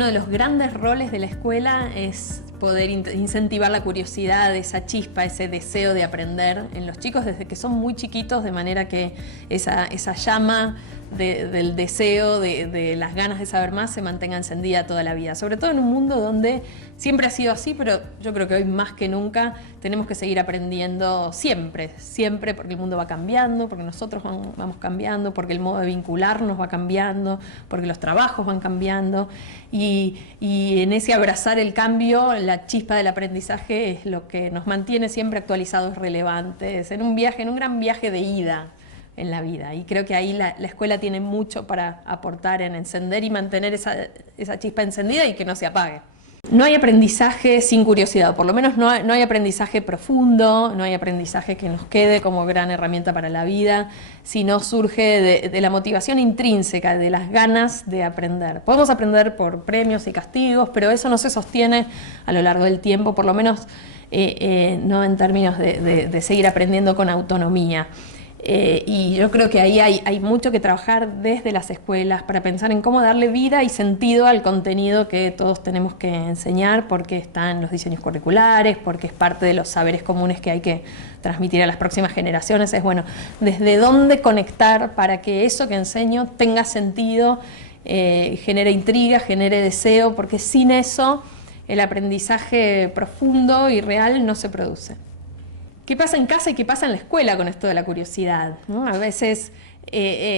Uno de los grandes roles de la escuela es poder incentivar la curiosidad, esa chispa, ese deseo de aprender en los chicos desde que son muy chiquitos, de manera que esa llama del deseo, de las ganas de saber más, se mantenga encendida toda la vida. Sobre todo en un mundo donde siempre ha sido así, pero yo creo que hoy más que nunca tenemos que seguir aprendiendo siempre, siempre, porque el mundo va cambiando, porque nosotros vamos cambiando, porque el modo de vincularnos va cambiando, porque los trabajos van cambiando, y en ese abrazar el cambio, la chispa del aprendizaje es lo que nos mantiene siempre actualizados, relevantes, en un viaje, en un gran viaje de ida en la vida. Y creo que ahí la escuela tiene mucho para aportar en encender y mantener esa chispa encendida y que no se apague. No hay aprendizaje sin curiosidad, o por lo menos no hay aprendizaje profundo, no hay aprendizaje que nos quede como gran herramienta para la vida, sino surge de la motivación intrínseca, de las ganas de aprender. Podemos aprender por premios y castigos, pero eso no se sostiene a lo largo del tiempo, por lo menos no en términos de seguir aprendiendo con autonomía. Y yo creo que ahí hay mucho que trabajar desde las escuelas para pensar en cómo darle vida y sentido al contenido que todos tenemos que enseñar, porque está en los diseños curriculares, porque es parte de los saberes comunes que hay que transmitir a las próximas generaciones. Es bueno, desde dónde conectar para que eso que enseño tenga sentido, genere intriga, genere deseo, porque sin eso el aprendizaje profundo y real no se produce. ¿Qué pasa en casa y qué pasa en la escuela con esto de la curiosidad, ¿no? A veces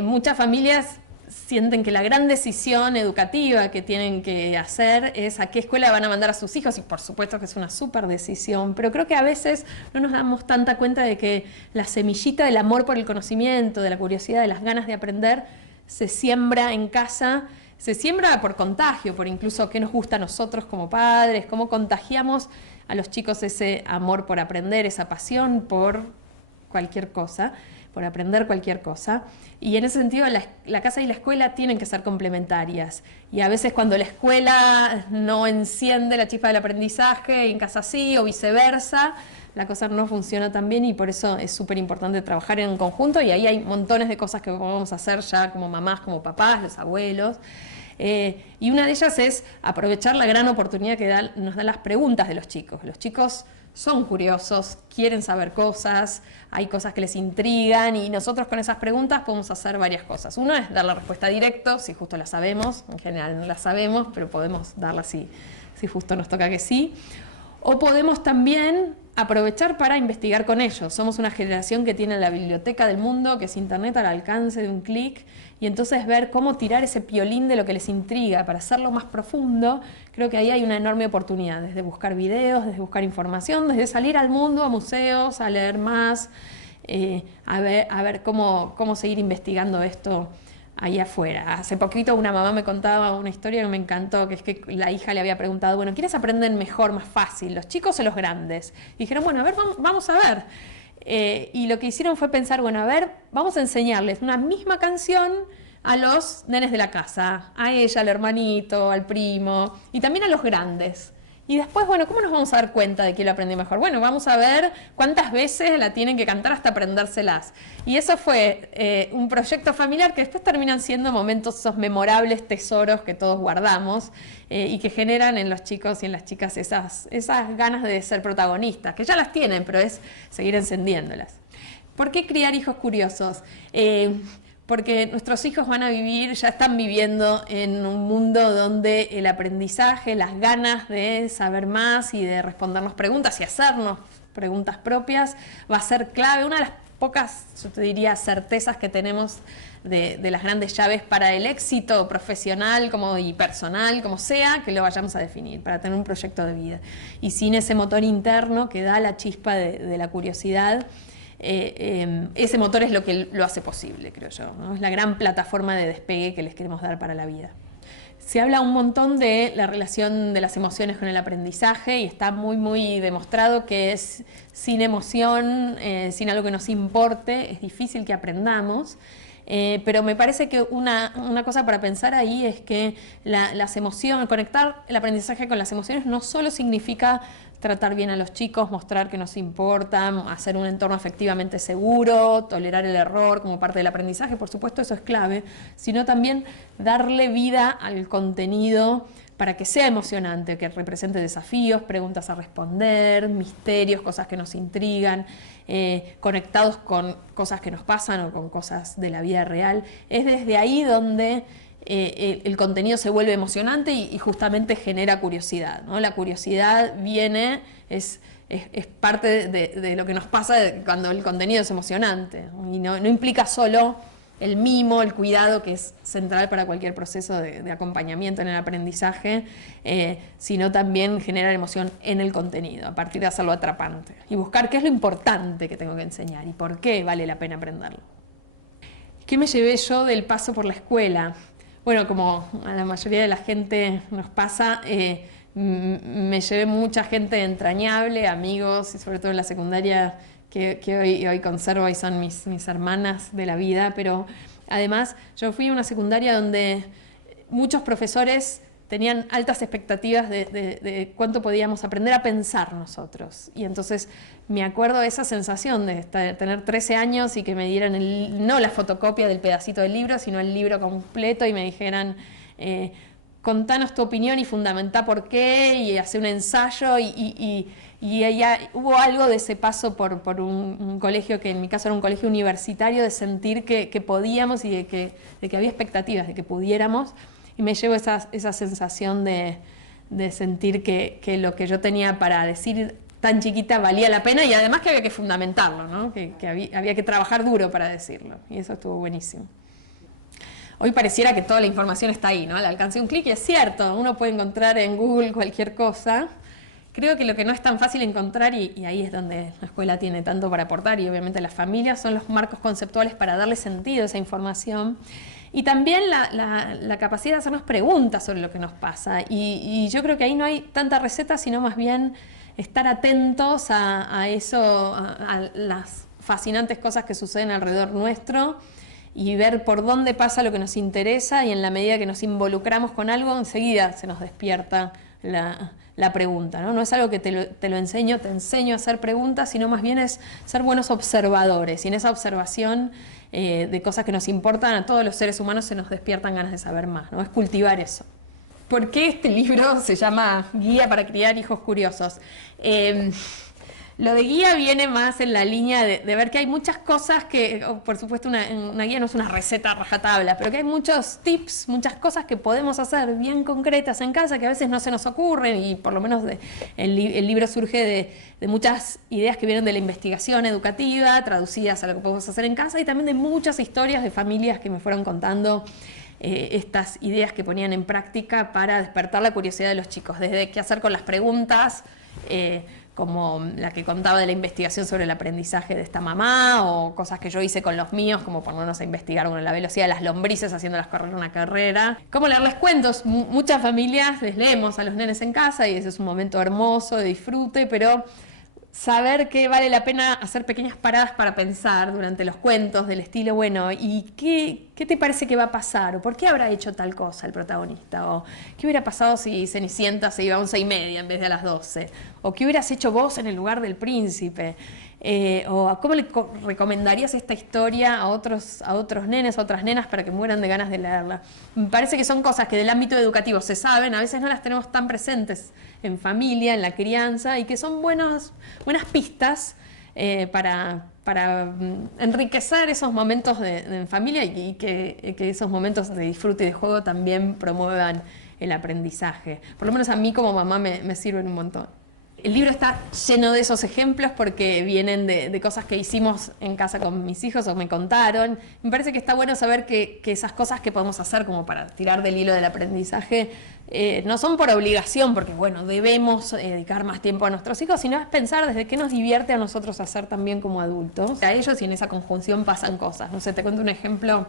muchas familias sienten que la gran decisión educativa que tienen que hacer es a qué escuela van a mandar a sus hijos, y por supuesto que es una súper decisión, pero creo que a veces no nos damos tanta cuenta de que la semillita del amor por el conocimiento, de la curiosidad, de las ganas de aprender, se siembra en casa. Se siembra por contagio, por incluso qué nos gusta a nosotros como padres, cómo contagiamos a los chicos ese amor por aprender, esa pasión por cualquier cosa, por aprender cualquier cosa. Y en ese sentido la casa y la escuela tienen que ser complementarias. Y a veces cuando la escuela no enciende la chispa del aprendizaje, en casa sí, o viceversa, la cosa no funciona tan bien, y por eso es súper importante trabajar en conjunto, y ahí hay montones de cosas que podemos hacer ya como mamás, como papás, los abuelos. Y una de ellas es aprovechar la gran oportunidad que nos dan las preguntas de los chicos. Los chicos son curiosos, quieren saber cosas, hay cosas que les intrigan, y nosotros con esas preguntas podemos hacer varias cosas. Uno es dar la respuesta directa, si justo la sabemos, en general no la sabemos, pero podemos darla si justo nos toca que sí. O podemos también aprovechar para investigar con ellos. Somos una generación que tiene la biblioteca del mundo, que es internet al alcance de un clic, y entonces ver cómo tirar ese piolín de lo que les intriga para hacerlo más profundo. Creo que ahí hay una enorme oportunidad, desde buscar videos, desde buscar información, desde salir al mundo, a museos, a leer más, a ver cómo seguir investigando esto ahí afuera. Hace poquito una mamá me contaba una historia que me encantó, que es que la hija le había preguntado, bueno, ¿quiénes aprenden mejor, más fácil, los chicos o los grandes? Y dijeron, bueno, a ver, vamos a ver. Y lo que hicieron fue pensar, bueno, a ver, vamos a enseñarles una misma canción a los nenes de la casa, a ella, al hermanito, al primo, y también a los grandes. Y después, bueno, ¿cómo nos vamos a dar cuenta de quién lo aprende mejor? Bueno, vamos a ver cuántas veces la tienen que cantar hasta aprendérselas. Y eso fue un proyecto familiar que después terminan siendo momentos, esos memorables tesoros que todos guardamos, y que generan en los chicos y en las chicas esas ganas de ser protagonistas, que ya las tienen, pero es seguir encendiéndolas. ¿Por qué criar hijos curiosos? Porque nuestros hijos van a vivir, ya están viviendo en un mundo donde el aprendizaje, las ganas de saber más y de respondernos preguntas y hacernos preguntas propias va a ser clave. Una de las pocas, yo te diría, certezas que tenemos de las grandes llaves para el éxito profesional y personal, como sea, que lo vayamos a definir, para tener un proyecto de vida. Y sin ese motor interno que da la chispa de la curiosidad, ese motor es lo que lo hace posible, creo yo, ¿no? Es la gran plataforma de despegue que les queremos dar para la vida. Se habla un montón de la relación de las emociones con el aprendizaje, y está muy demostrado que sin emoción, sin algo que nos importe, es difícil que aprendamos. Pero me parece que una cosa para pensar ahí es que las emociones, conectar el aprendizaje con las emociones no solo significa tratar bien a los chicos, mostrar que nos importa, hacer un entorno afectivamente seguro, tolerar el error como parte del aprendizaje, por supuesto eso es clave, sino también darle vida al contenido para que sea emocionante, que represente desafíos, preguntas a responder, misterios, cosas que nos intrigan, conectados con cosas que nos pasan o con cosas de la vida real. Es desde ahí donde el contenido se vuelve emocionante y justamente genera curiosidad, ¿no? La curiosidad viene, es parte de lo que nos pasa cuando el contenido es emocionante, y no implica solo el mimo, el cuidado, que es central para cualquier proceso de acompañamiento en el aprendizaje, sino también generar emoción en el contenido, a partir de hacerlo atrapante y buscar qué es lo importante que tengo que enseñar y por qué vale la pena aprenderlo. ¿Qué me llevé yo del paso por la escuela? Bueno, como a la mayoría de la gente nos pasa, me llevé mucha gente entrañable, amigos, y sobre todo en la secundaria que hoy conservo y son mis hermanas de la vida, pero además yo fui a una secundaria donde muchos profesores tenían altas expectativas de cuánto podíamos aprender a pensar nosotros. Y entonces me acuerdo de esa sensación de tener 13 años y que me dieran no la fotocopia del pedacito del libro, sino el libro completo y me dijeran, contanos tu opinión y fundamentá por qué, y hacer un ensayo, y ya hubo algo de ese paso por un colegio, que en mi caso era un colegio universitario, de sentir que podíamos y de que había expectativas, de que pudiéramos, y me llevo esa sensación de sentir que lo que yo tenía para decir tan chiquita valía la pena, y además que había que fundamentarlo, ¿no? que había que trabajar duro para decirlo, y eso estuvo buenísimo. Hoy pareciera que toda la información está ahí, ¿no? Al alcance de un clic, y es cierto, uno puede encontrar en Google cualquier cosa. Creo que lo que no es tan fácil encontrar, y ahí es donde la escuela tiene tanto para aportar, y obviamente las familias, son los marcos conceptuales para darle sentido a esa información, y también la capacidad de hacernos preguntas sobre lo que nos pasa. Y yo creo que ahí no hay tanta receta, sino más bien estar atentos a eso, a las fascinantes cosas que suceden alrededor nuestro, y ver por dónde pasa lo que nos interesa, y en la medida que nos involucramos con algo, enseguida se nos despierta la pregunta, ¿no? No es algo que te enseño a hacer preguntas, sino más bien es ser buenos observadores, y en esa observación de cosas que nos importan a todos los seres humanos se nos despiertan ganas de saber más, ¿no? Es cultivar eso. ¿Por qué este libro se llama Guía para criar hijos curiosos? Lo de guía viene más en la línea de ver que hay muchas cosas que, por supuesto una guía no es una receta rajatabla, pero que hay muchos tips, muchas cosas que podemos hacer bien concretas en casa que a veces no se nos ocurren, y por lo menos el libro surge de muchas ideas que vienen de la investigación educativa, traducidas a lo que podemos hacer en casa, y también de muchas historias de familias que me fueron contando estas ideas que ponían en práctica para despertar la curiosidad de los chicos, desde qué hacer con las preguntas, como la que contaba de la investigación sobre el aprendizaje de esta mamá, o cosas que yo hice con los míos, como ponernos a investigar la velocidad de las lombrices haciéndolas correr una carrera. Como leerles cuentos, muchas familias les leemos a los nenes en casa, y ese es un momento hermoso de disfrute, pero saber que vale la pena hacer pequeñas paradas para pensar durante los cuentos, del estilo, bueno, ¿y qué te parece que va a pasar? ¿O por qué habrá hecho tal cosa el protagonista? ¿O qué hubiera pasado si Cenicienta se iba a 11:30 en vez de a las 12? ¿O qué hubieras hecho vos en el lugar del príncipe? ¿O cómo le recomendarías esta historia a otros nenes, a otras nenas, para que mueran de ganas de leerla? Me parece que son cosas que del ámbito educativo se saben, a veces no las tenemos tan presentes en familia, en la crianza, y que son buenas pistas para enriquecer esos momentos en familia, y que esos momentos de disfrute y de juego también promuevan el aprendizaje. Por lo menos a mí como mamá me sirven un montón. El libro está lleno de esos ejemplos porque vienen de cosas que hicimos en casa con mis hijos o me contaron. Me parece que está bueno saber que esas cosas que podemos hacer como para tirar del hilo del aprendizaje no son por obligación, porque bueno, debemos dedicar más tiempo a nuestros hijos, sino es pensar desde qué nos divierte a nosotros hacer también como adultos. A ellos, y en esa conjunción pasan cosas. No sé, te cuento un ejemplo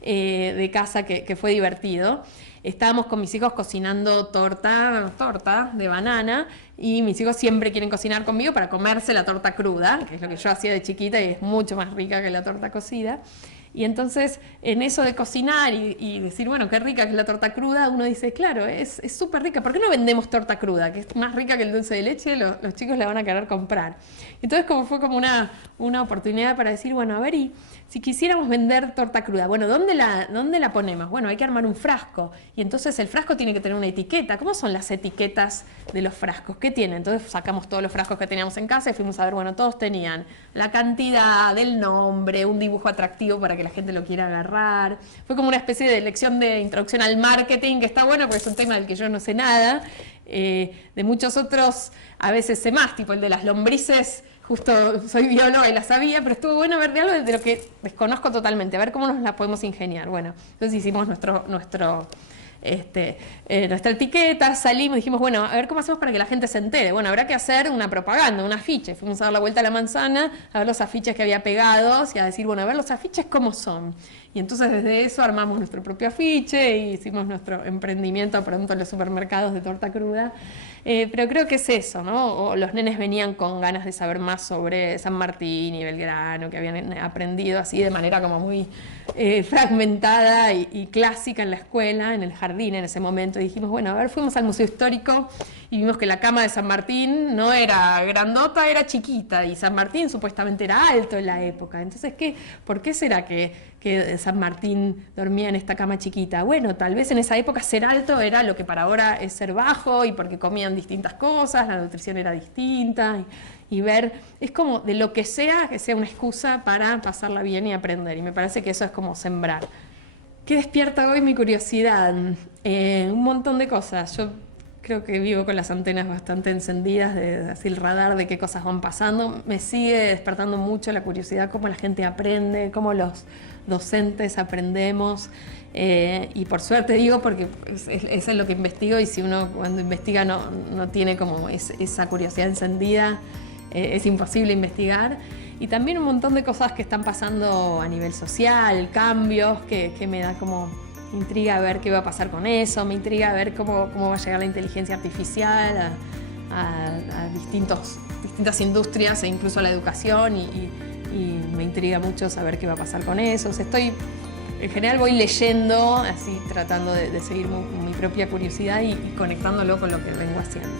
de casa que fue divertido. Estábamos con mis hijos cocinando torta de banana, y mis hijos siempre quieren cocinar conmigo para comerse la torta cruda, que es lo que yo hacía de chiquita y es mucho más rica que la torta cocida. Y entonces, en eso de cocinar y decir, bueno, qué rica que es la torta cruda, uno dice, claro, es súper rica. ¿Por qué no vendemos torta cruda? Que es más rica que el dulce de leche, los chicos la van a querer comprar. Entonces, fue como una oportunidad para decir, bueno, a ver, y si quisiéramos vender torta cruda, bueno, ¿dónde la ponemos? Bueno, hay que armar un frasco. Y entonces el frasco tiene que tener una etiqueta. ¿Cómo son las etiquetas de los frascos? ¿Qué tienen? Entonces sacamos todos los frascos que teníamos en casa y fuimos a ver, bueno, todos tenían la cantidad, del nombre, un dibujo atractivo para que la gente lo quiera agarrar. Fue como una especie de lección de introducción al marketing, que está bueno porque es un tema del que yo no sé nada. De muchos otros a veces sé más, tipo el de las lombrices. Justo soy bióloga y la sabía, pero estuvo bueno ver de algo de lo que desconozco totalmente, a ver cómo nos la podemos ingeniar. Bueno, entonces hicimos nuestra etiqueta, salimos y dijimos, bueno, a ver cómo hacemos para que la gente se entere. Bueno, habrá que hacer una propaganda, un afiche. Fuimos a dar la vuelta a la manzana, a ver los afiches que había pegados y a decir, bueno, a ver los afiches cómo son. Y entonces desde eso armamos nuestro propio afiche y hicimos nuestro emprendimiento pronto en los supermercados de torta cruda. Pero creo que es eso, ¿no? O los nenes venían con ganas de saber más sobre San Martín y Belgrano, que habían aprendido así de manera como muy fragmentada y clásica en la escuela, en el jardín en ese momento. Y dijimos, bueno, a ver, fuimos al Museo Histórico y vimos que la cama de San Martín no era grandota, era chiquita, y San Martín supuestamente era alto en la época. Entonces, ¿por qué será que San Martín dormía en esta cama chiquita? Bueno, tal vez en esa época ser alto era lo que para ahora es ser bajo, y porque comían distintas cosas, la nutrición era distinta, y ver, es como de lo que sea una excusa para pasarla bien y aprender, y me parece que eso es como sembrar. ¿Qué despierta hoy mi curiosidad? Un montón de cosas. Yo creo que vivo con las antenas bastante encendidas, así el radar de qué cosas van pasando. Me sigue despertando mucho la curiosidad, cómo la gente aprende, cómo los docentes aprendemos. Y por suerte digo, porque eso es lo que investigo, y si uno cuando investiga no tiene como esa curiosidad encendida, es imposible investigar. Y también un montón de cosas que están pasando a nivel social, cambios, que me da como intriga ver qué va a pasar con eso, me intriga ver cómo va a llegar la inteligencia artificial a distintas industrias e incluso a la educación, y me intriga mucho saber qué va a pasar con eso. O sea, en general voy leyendo, así tratando de seguir mi propia curiosidad y conectándolo con lo que vengo haciendo.